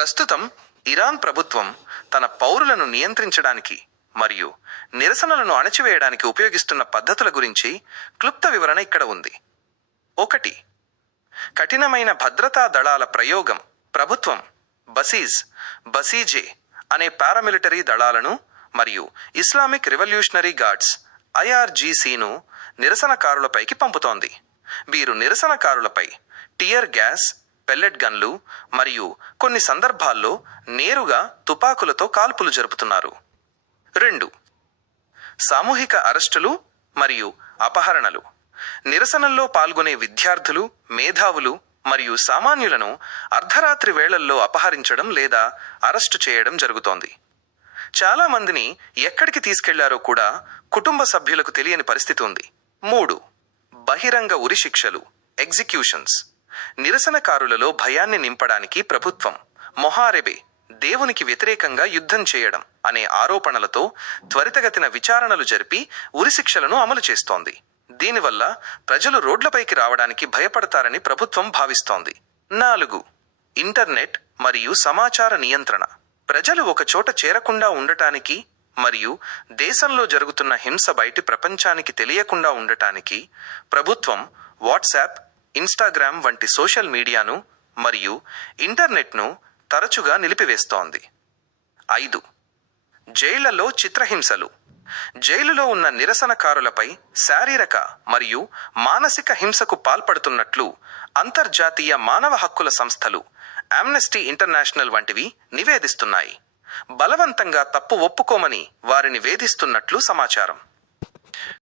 ప్రస్తుతం ఇరాన్ ప్రభుత్వం తన పౌరులను నియంత్రించడానికి మరియు నిరసనలను అణచివేయడానికి ఉపయోగిస్తున్న పద్ధతుల గురించి క్లుప్త వివరణ ఇక్కడ ఉంది. ఒకటి కఠినమైన భద్రతా దళాల ప్రయోగం ప్రభుత్వం బసీజ్ బసీజే అనే పారామిలిటరీ దళాలను మరియు ఇస్లామిక్ రివల్యూషనరీ గార్డ్స్ ఐఆర్జీసీను నిరసనకారులపైకి పంపుతోంది. వీరు నిరసనకారులపై టియర్ గ్యాస్ పెల్లెట్ గన్లు మరియు కొన్ని సందర్భాల్లో నేరుగా తుపాకులతో కాల్పులు జరుపుతున్నారు. రెండు సామూహిక అరెస్టులు మరియు అపహరణలు. నిరసనల్లో పాల్గొనే విద్యార్థులు మేధావులు మరియు సామాన్యులను అర్ధరాత్రి వేళల్లో అపహరించడం లేదా అరెస్టు చేయడం జరుగుతోంది. చాలా మందిని ఎక్కడికి తీసుకెళ్ళారో కూడా కుటుంబ సభ్యులకు తెలియని పరిస్థితి ఉంది. మూడు బహిరంగ ఉరి శిక్షలు ఎగ్జిక్యూషన్స్. నిరసనకారులలో భయాన్ని నింపడానికి ప్రభుత్వం మొహారెబే దేవునికి వ్యతిరేకంగా యుద్ధం చేయడం అనే ఆరోపణలతో త్వరితగతిన విచారణలు జరిపి ఉరిశిక్షలను అమలు చేస్తోంది. దీనివల్ల ప్రజలు రోడ్లపైకి రావడానికి భయపడతారని ప్రభుత్వం భావిస్తోంది. నాలుగు ఇంటర్నెట్ మరియు సమాచార నియంత్రణ. ప్రజలు ఒకచోట చేరకుండా ఉండటానికి మరియు దేశంలో జరుగుతున్న హింస బయటి ప్రపంచానికి తెలియకుండా ఉండటానికి ప్రభుత్వం వాట్సాప్ ఇన్స్టాగ్రామ్ వంటి సోషల్ మీడియాను మరియు ఇంటర్నెట్ను తరచుగా నిలిపివేస్తోంది. ఐదు. జైళ్ళలో చిత్రహింసలు. జైలులో ఉన్న నిరసనకారులపై శారీరక మరియు మానసిక హింసకు పాల్పడుతున్నట్లు అంతర్జాతీయ మానవ హక్కుల సంస్థలు ఆమ్నెస్టీ ఇంటర్నేషనల్ వంటివి నివేదిస్తున్నాయి. బలవంతంగా తప్పు ఒప్పుకోమని వారిని వేధిస్తున్నట్లు సమాచారం.